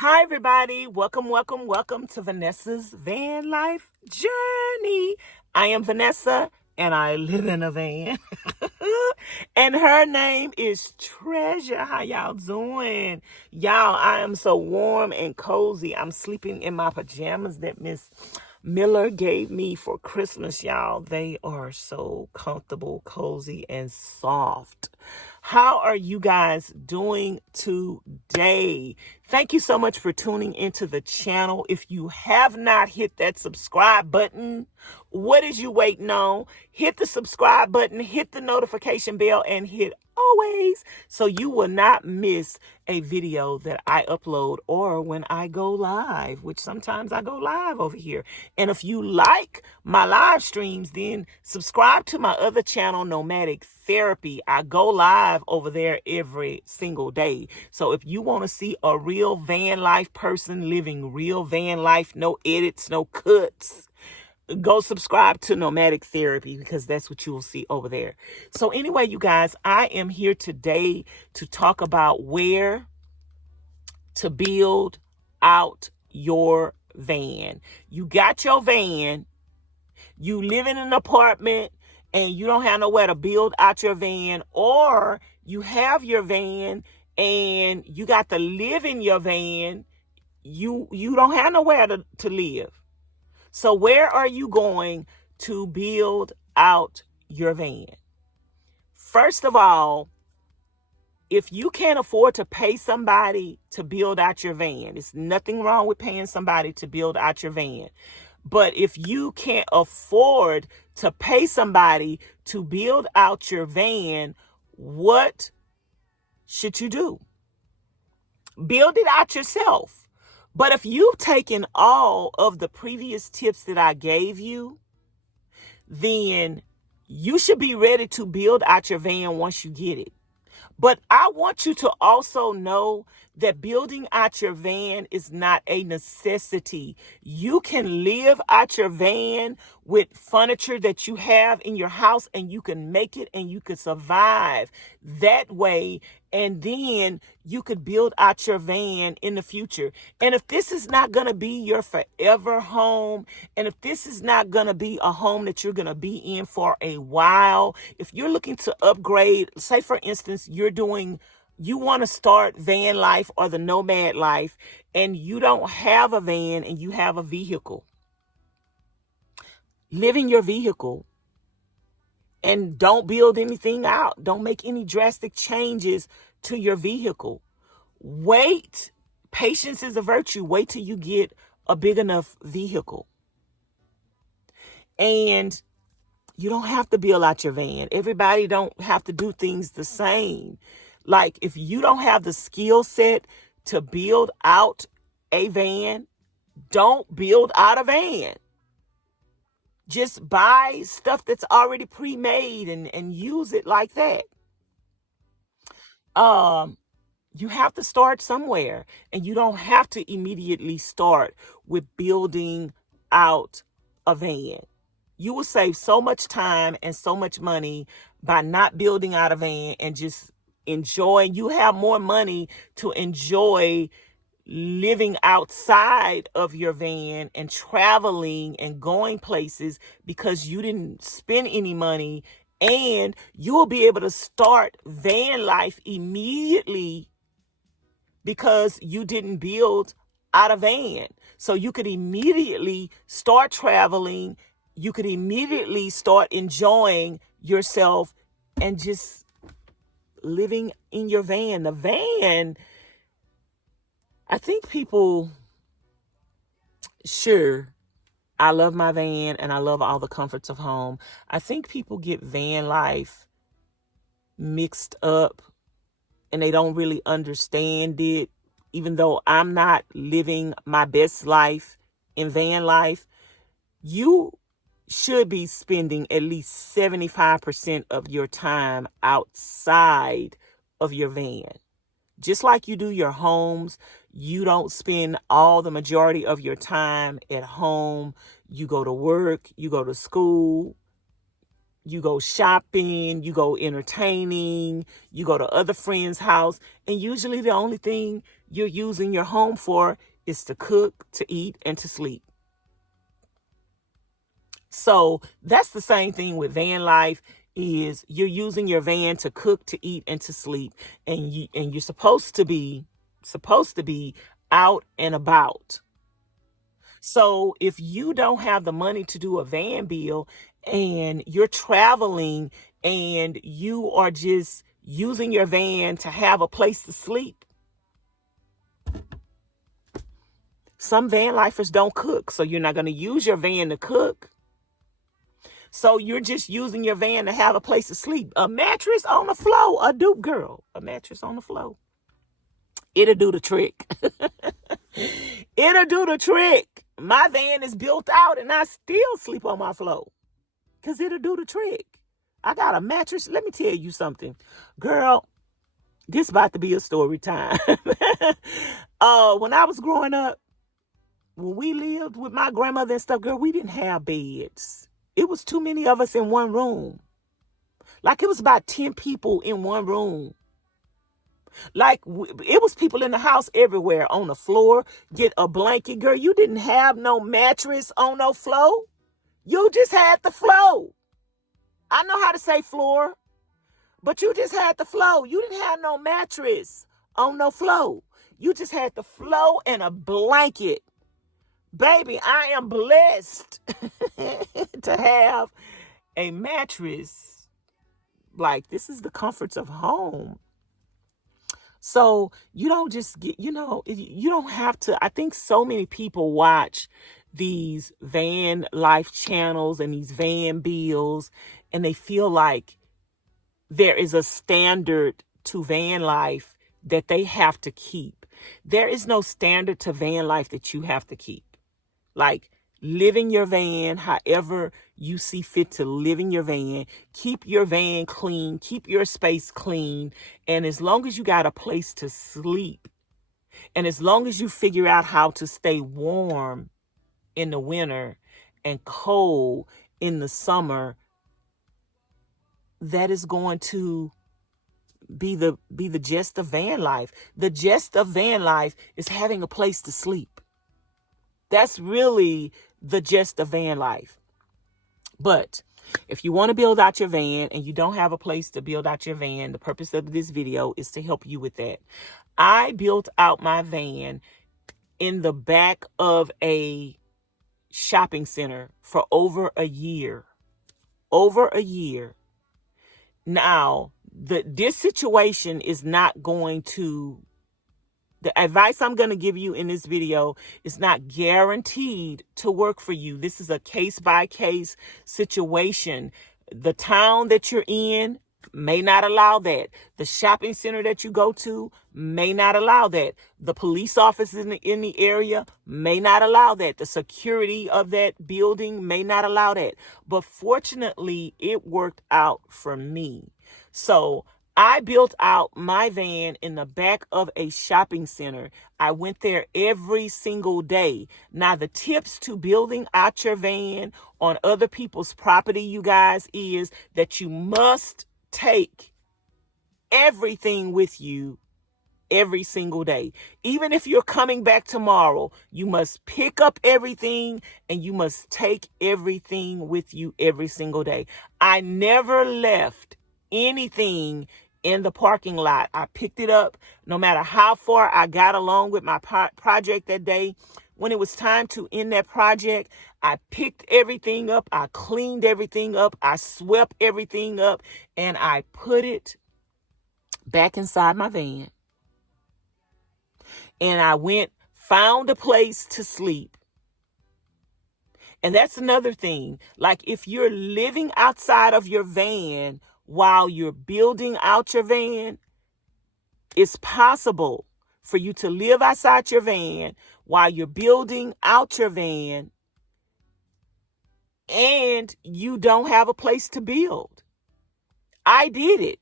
Hi, everybody. Welcome to Vanessa's Van Life Journey. I am Vanessa, and I live in a van. And her name is Treasure. How y'all doing? Y'all, I am so warm and cozy. I'm sleeping in my pajamas that Miss Miller gave me for Christmas, y'all. They are so comfortable, cozy, and soft. How are you guys doing today? Thank you so much for tuning into the channel. If you have not hit that subscribe button, what is you waiting on? Hit the subscribe button, hit the notification bell, and hit always so you will not miss a video that I upload or when I go live, which sometimes I go live over here. And if you like my live streams, then subscribe to my other channel, Nomadic Therapy. I go live over there every single day. So if you want to see a real van life person living real van life, no edits, no cuts, go subscribe to Nomadic Therapy because that's what you will see over there. So anyway, you guys, I am here today to talk about where to build out your van. You got your van, you live in an apartment, and you don't have nowhere to build out your van, or you have your van and you got to live in your van. You don't have nowhere to live. So where are you going to build out your van? First of all, if you can't afford to pay somebody to build out your van, there's nothing wrong with paying somebody to build out your van. But if you can't afford to pay somebody to build out your van, what should you do? Build it out yourself. But if you've taken all of the previous tips that I gave you, then you should be ready to build out your van once you get it. But I want you to also know that building out your van is not a necessity. You can live out your van with furniture that you have in your house, and you can make it and you can survive that way. And then you could build out your van in the future. And if this is not going to be your forever home, and if this is not going to be a home that you're going to be in for a while, if you're looking to upgrade, say for instance, you want to start van life or the nomad life, and you don't have a van and you have a vehicle. Live in your vehicle and don't build anything out. Don't make any drastic changes to your vehicle. Wait. Patience is a virtue. Wait till you get a big enough vehicle. And you don't have to build out your van. Everybody don't have to do things the same. Like if you don't have the skill set to build out a van, don't build out a van. Just buy stuff that's already pre-made and use it like that. You have to start somewhere, and you don't have to immediately start with building out a van. You will save so much time and so much money by not building out a van and just enjoying. You have more money to enjoy living outside of your van and traveling and going places because you didn't spend any money, and you will be able to start van life immediately because you didn't build out a van. So you could immediately start traveling. You could immediately start enjoying yourself and just living in your van. The van, I think people, sure, I love my van and I love all the comforts of home. I think people get van life mixed up and they don't really understand it. Even though I'm not living my best life in van life, you should be spending at least 75% of your time outside of your van. Just like you do your homes, you don't spend all the majority of your time at home. You go to work, you go to school, you go shopping, you go entertaining, you go to other friends' house, and usually the only thing you're using your home for is to cook, to eat, and to sleep. So that's the same thing with van life, is you're using your van to cook, to eat, and to sleep. And you're supposed to be out and about. So if you don't have the money to do a van bill and you're traveling and you are just using your van to have a place to sleep, some van lifers don't cook. So you're not going to use your van to cook. So you're just using your van to have a place to sleep. A mattress on the floor, a dupe girl, a mattress on the floor. It'll do the trick. It'll do the trick. My van is built out and I still sleep on my floor because it'll do the trick. I got a mattress. Let me tell you something. Girl, this about to be a story time. When I was growing up, when we lived with my grandmother and stuff, girl, we didn't have beds. It was too many of us in one room. Like it was about 10 people in one room. Like it was people in the house everywhere, on the floor. Get a blanket, girl. You didn't have no mattress on no floor. You just had the floor. I know how to say floor, but you just had the floor. You didn't have no mattress on no floor. You just had the floor and a blanket. Baby, I am blessed to have a mattress. Like, this is the comforts of home. So you don't just get, you don't have to. I think so many people watch these van life channels and these van bills, and they feel like there is a standard to van life that they have to keep. There is no standard to van life that you have to keep. Like, living your van however you see fit to live in your van. Keep your van clean. Keep your space clean. And as long as you got a place to sleep, and as long as you figure out how to stay warm in the winter and cold in the summer, that is going to be the gist of van life. The gist of van life is having a place to sleep. That's really the gist of van life. But if you want to build out your van and you don't have a place to build out your van, the purpose of this video is to help you with that. I built out my van in the back of a shopping center for over a year. Over a year. Now, this situation is not going to, the advice I'm going to give you in this video is not guaranteed to work for you. This is a case-by-case situation. The town that you're in may not allow that. The shopping center that you go to may not allow that. The police office in the area may not allow that. The security of that building may not allow that. But fortunately, it worked out for me. So I built out my van in the back of a shopping center. I went there every single day. Now, the tips to building out your van on other people's property, you guys, is that you must take everything with you every single day. Even if you're coming back tomorrow, you must pick up everything and you must take everything with you every single day. I never left anything in the parking lot. I picked it up no matter how far I got along with my project that day. When it was time to end that project, I picked everything up. I cleaned everything up. I swept everything up and I put it back inside my van. And I found a place to sleep. And that's another thing. Like, if you're living outside of your van while you're building out your van, it's possible for you to live outside your van while you're building out your van and you don't have a place to build. I did it.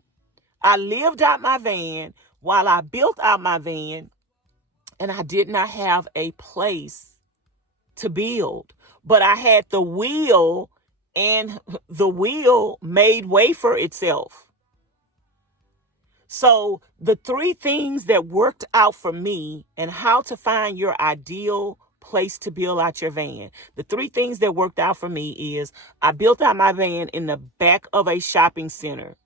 I lived out my van while I built out my van, and I did not have a place to build. But I had the wheel, and the wheel made way for itself. So the three things that worked out for me and how to find your ideal place to build out your van. The three things that worked out for me is I built out my van in the back of a shopping center.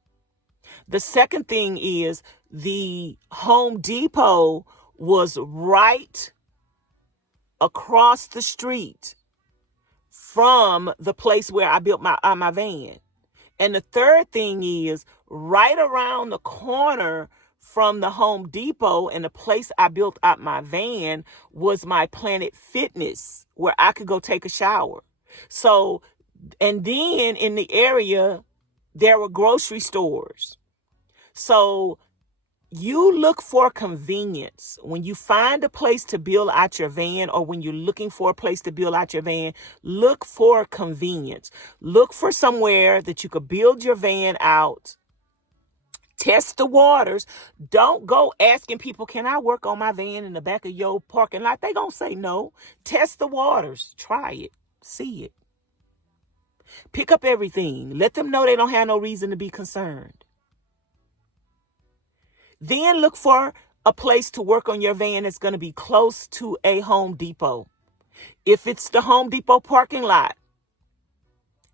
The second thing is the Home Depot was right across the street from the place where I built my van. And the third thing is right around the corner from the Home Depot and the place I built out my van was my Planet Fitness where I could go take a shower. So, and then in the area, there were grocery stores. So you look for convenience. When you find a place to build out your van, or when you're looking for a place to build out your van, look for convenience. Look for somewhere that you could build your van out. Test the waters. Don't go asking people, can I work on my van in the back of your parking lot? They gonna say no. Test the waters. Try it. See it. Pick up everything. Let them know they don't have no reason to be concerned. Then look for a place to work on your van that's going to be close to a Home Depot. If it's the Home Depot parking lot,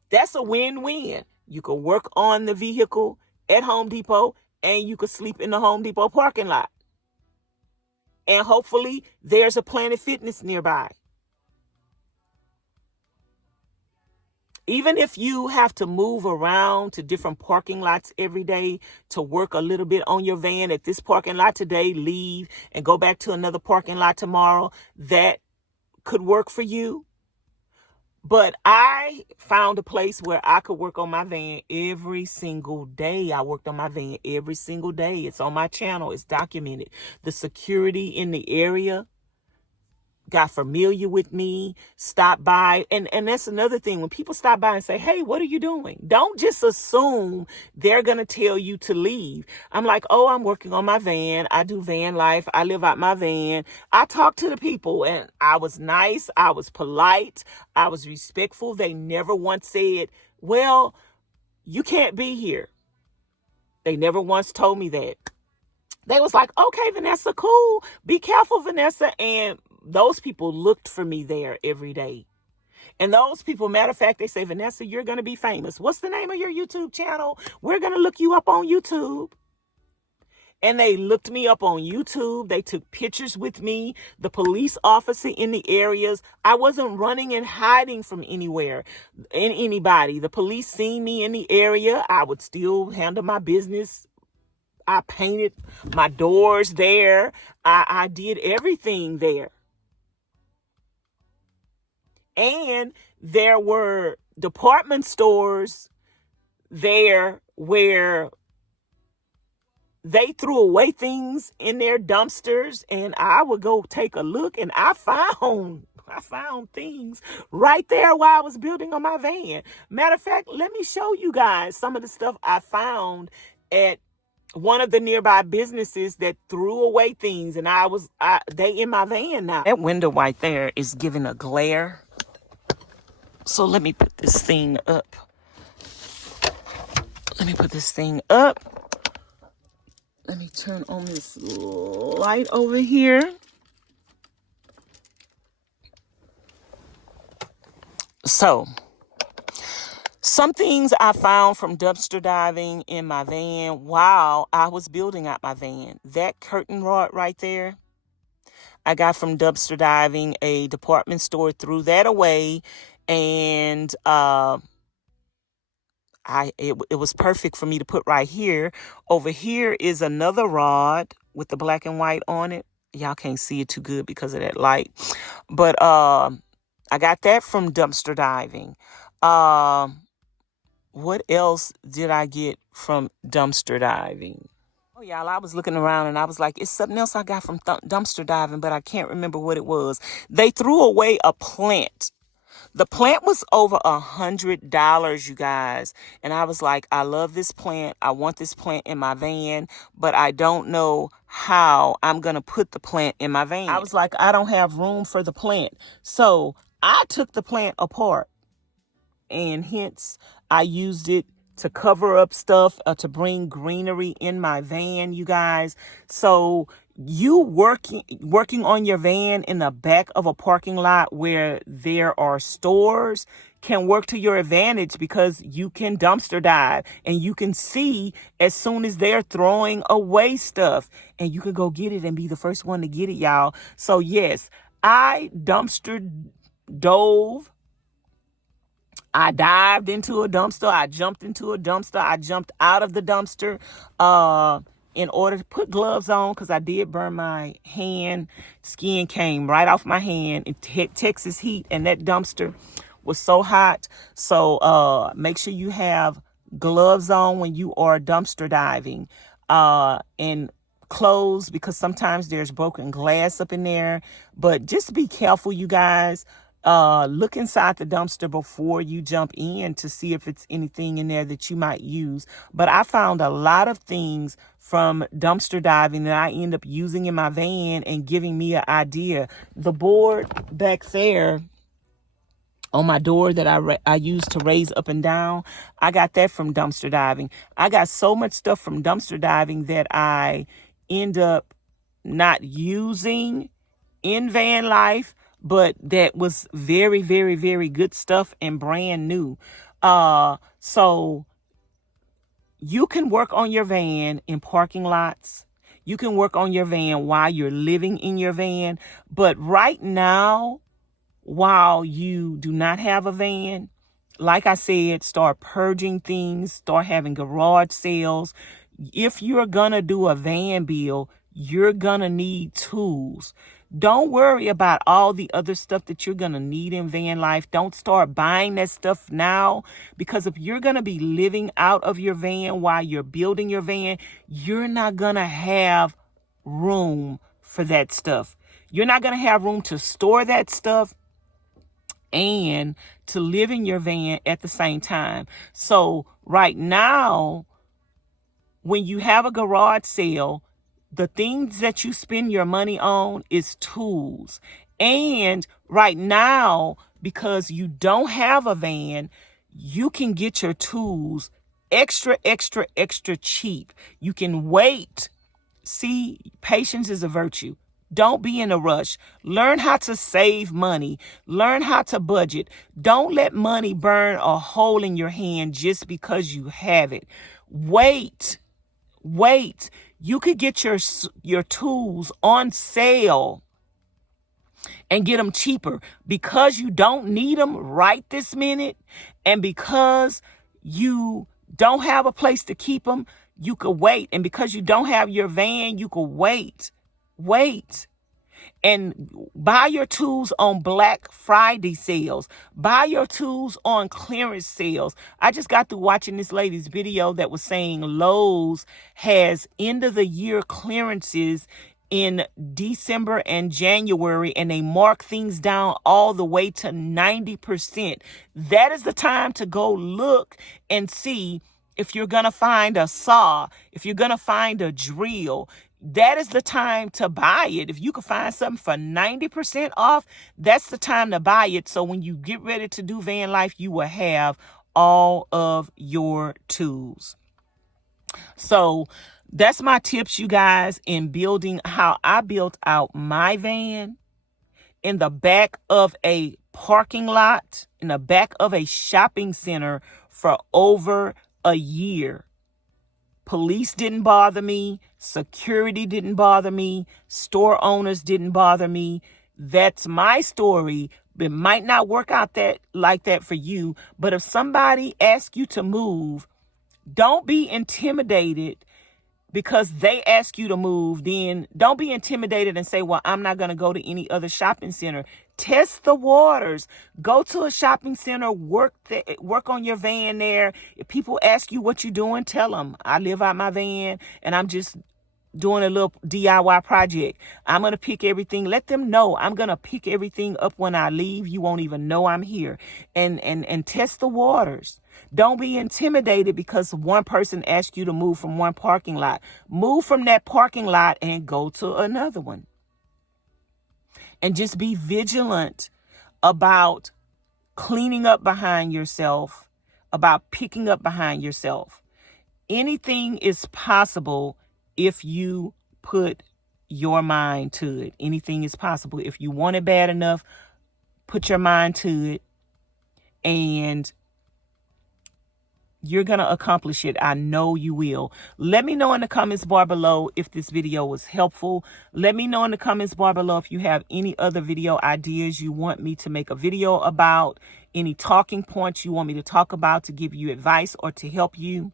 that's a win-win. You can work on the vehicle at Home Depot and you could sleep in the Home Depot parking lot. And hopefully there's a Planet Fitness nearby. Even if you have to move around to different parking lots every day to work a little bit on your van at this parking lot today, leave and go back to another parking lot tomorrow, that could work for you. But I found a place where I could work on my van every single day. I worked on my van every single day. It's on my channel. It's documented. The security in the area got familiar with me, stopped by. And that's another thing. When people stop by and say, hey, what are you doing? Don't just assume they're going to tell you to leave. I'm like, oh, I'm working on my van. I do van life. I live out my van. I talk to the people and I was nice. I was polite. I was respectful. They never once said, well, you can't be here. They never once told me that. They was like, okay, Vanessa, cool. Be careful, Vanessa. And those people looked for me there every day. And those people, matter of fact, they say, Vanessa, you're going to be famous. What's the name of your YouTube channel? We're going to look you up on YouTube. And they looked me up on YouTube. They took pictures with me. The police officer in the areas. I wasn't running and hiding from anywhere, in anybody. The police seen me in the area. I would still handle my business. I painted my doors there. I did everything there. And there were department stores there where they threw away things in their dumpsters, and I would go take a look, and I found things right there while I was building on my van. Matter of fact, let me show you guys some of the stuff I found at one of the nearby businesses that threw away things, and they in my van now. That window right there is giving a glare. So let me put this thing up. Let me turn on this light over here. So, some things I found from dumpster diving in my van while I was building out my van. That curtain rod right there, I got from dumpster diving. A department store threw that away, and it was perfect for me to put right here. Over here is another rod with the black and white on it. Y'all can't see it too good because of that light. But I got that from dumpster diving. What else did I get from dumpster diving? Oh, y'all, I was looking around and I was like, it's something else I got from dumpster diving, but I can't remember what it was. They threw away a plant. The plant was over $100, you guys. And I was like, I love this plant. I want this plant in my van, but I don't know how I'm going to put the plant in my van. I was like, I don't have room for the plant. So I took the plant apart, and hence I used it to cover up stuff, to bring greenery in my van, you guys. So you working on your van in the back of a parking lot where there are stores can work to your advantage, because you can dumpster dive and you can see as soon as they're throwing away stuff, and you can go get it and be the first one to get it, y'all. So yes, I dumpster dove. I dived into a dumpster. I jumped into a dumpster. I jumped out of the dumpster in order to put gloves on, because I did burn my hand. Skin came right off my hand. It hit Texas heat, and that dumpster was so hot. So make sure you have gloves on when you are dumpster diving, and clothes, because sometimes there's broken glass up in there. But just be careful, you guys. Look inside the dumpster before you jump in to see if it's anything in there that you might use. But I found a lot of things from dumpster diving that I end up using in my van and giving me an idea. The board back there on my door that I use to raise up and down, I got that from dumpster diving. I got so much stuff from dumpster diving that I end up not using in van life, but that was very, very, very good stuff and brand new. So you can work on your van in parking lots. You can work on your van while you're living in your van. But right now, while you do not have a van, like I said, start purging things, start having garage sales. If you're going to do a van bill, you're going to need tools. Don't worry about all the other stuff that you're going to need in van life. Don't start buying that stuff now, because if you're going to be living out of your van while you're building your van, you're not going to have room for that stuff. You're not going to have room to store that stuff and to live in your van at the same time. So right now, when you have a garage sale, the things that you spend your money on is tools. And right now, because you don't have a van, you can get your tools extra cheap. You can wait. See, patience is a virtue. Don't be in a rush. Learn how to save money. Learn how to budget. Don't let money burn a hole in your hand just because you have it. Wait. You could get your tools on sale and get them cheaper, because you don't need them right this minute, and because you don't have a place to keep them. You could wait. And because you don't have your van, you could wait. And buy your tools on Black Friday sales. Buy your tools on clearance sales. I just got through watching this lady's video that was saying Lowe's has end of the year clearances in December and January, and they mark things down all the way to 90%. That is the time to go look and see if you're going to find a saw, if you're going to find a drill. That is the time to buy it. If you can find something for 90% off, that's the time to buy it. So when you get ready to do van life, you will have all of your tools. So that's my tips, you guys, in building how I built out my van in the back of a parking lot, in the back of a shopping center for over a year. Police didn't bother me. Security didn't bother me. Store owners didn't bother me. That's my story. It might not work out like that for you, but if somebody asks you to move, don't be intimidated because they ask you to move. Then don't be intimidated and say, well, I'm not going to go to any other shopping center. Test the waters. Go to a shopping center, work on your van there. If people ask you what you're doing, tell them I live out my van and I'm just doing a little DIY project. I'm going to pick everything. Let them know I'm going to pick everything up when I leave. You won't even know I'm here. And test the waters. Don't be intimidated because one person asked you to move from one parking lot. Move from that parking lot and go to another one. And just be vigilant about cleaning up behind yourself, about picking up behind yourself. Anything is possible if you put your mind to it. Anything is possible. If you want it bad enough, put your mind to it, and you're going to accomplish it. I know you will. Let me know in the comments bar below if this video was helpful. Let me know in the comments bar below if you have any other video ideas you want me to make a video about, any talking points you want me to talk about to give you advice or to help you.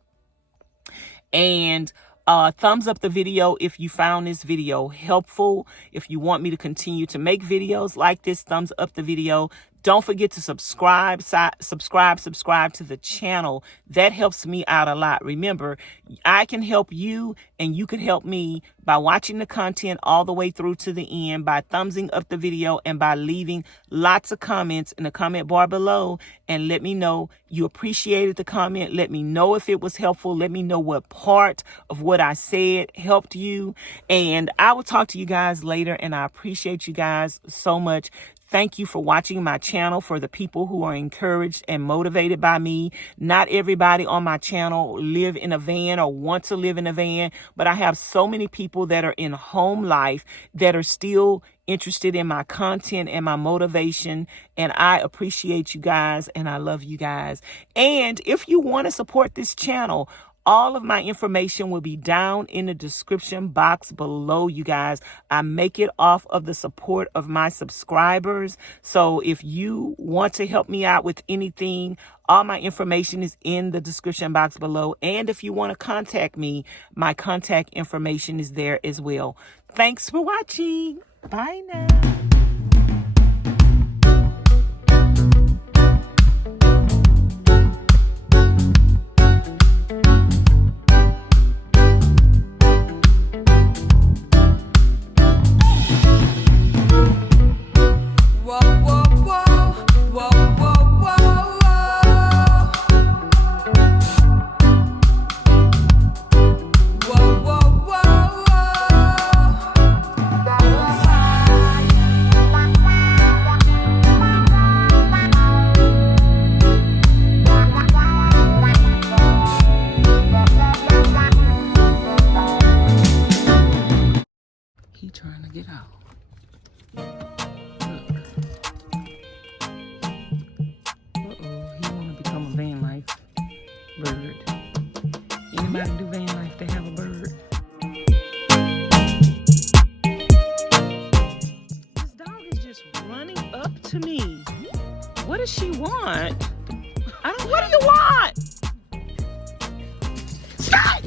And thumbs up the video if you found this video helpful. If you want me to continue to make videos like this, thumbs up the video. Don't forget to subscribe to the channel. That helps me out a lot. Remember, I can help you and you can help me by watching the content all the way through to the end, by thumbsing up the video, and by leaving lots of comments in the comment bar below. And let me know you appreciated the comment. Let me know if it was helpful. Let me know what part of what I said helped you. And I will talk to you guys later, and I appreciate you guys so much. Thank you for watching my channel. For the people who are encouraged and motivated by me. Not everybody on my channel live in a van or want to live in a van, but I have so many people that are in home life that are still interested in my content and my motivation, and I appreciate you guys and I love you guys. And if you want to support this channel, all of my information will be down in the description box below, you guys. I make it off of the support of my subscribers. So if you want to help me out with anything, all my information is in the description box below. And if you want to contact me, my contact information is there as well. Thanks for watching. Bye now. Trying to get out. Look. He want to become a Vanlife bird. Anybody do Vanlife that have a bird? This dog is just running up to me. What does she want? What do you want? Stop!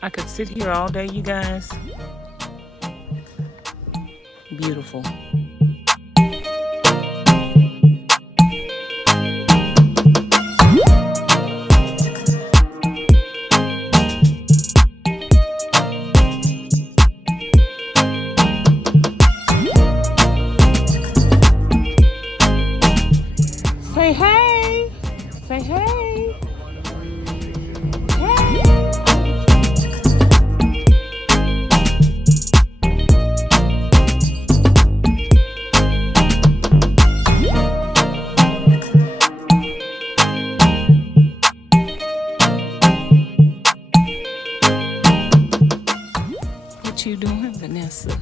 I could sit here all day, you guys. Beautiful. Say hey. Say hey. Hey. What you doing, Vanessa?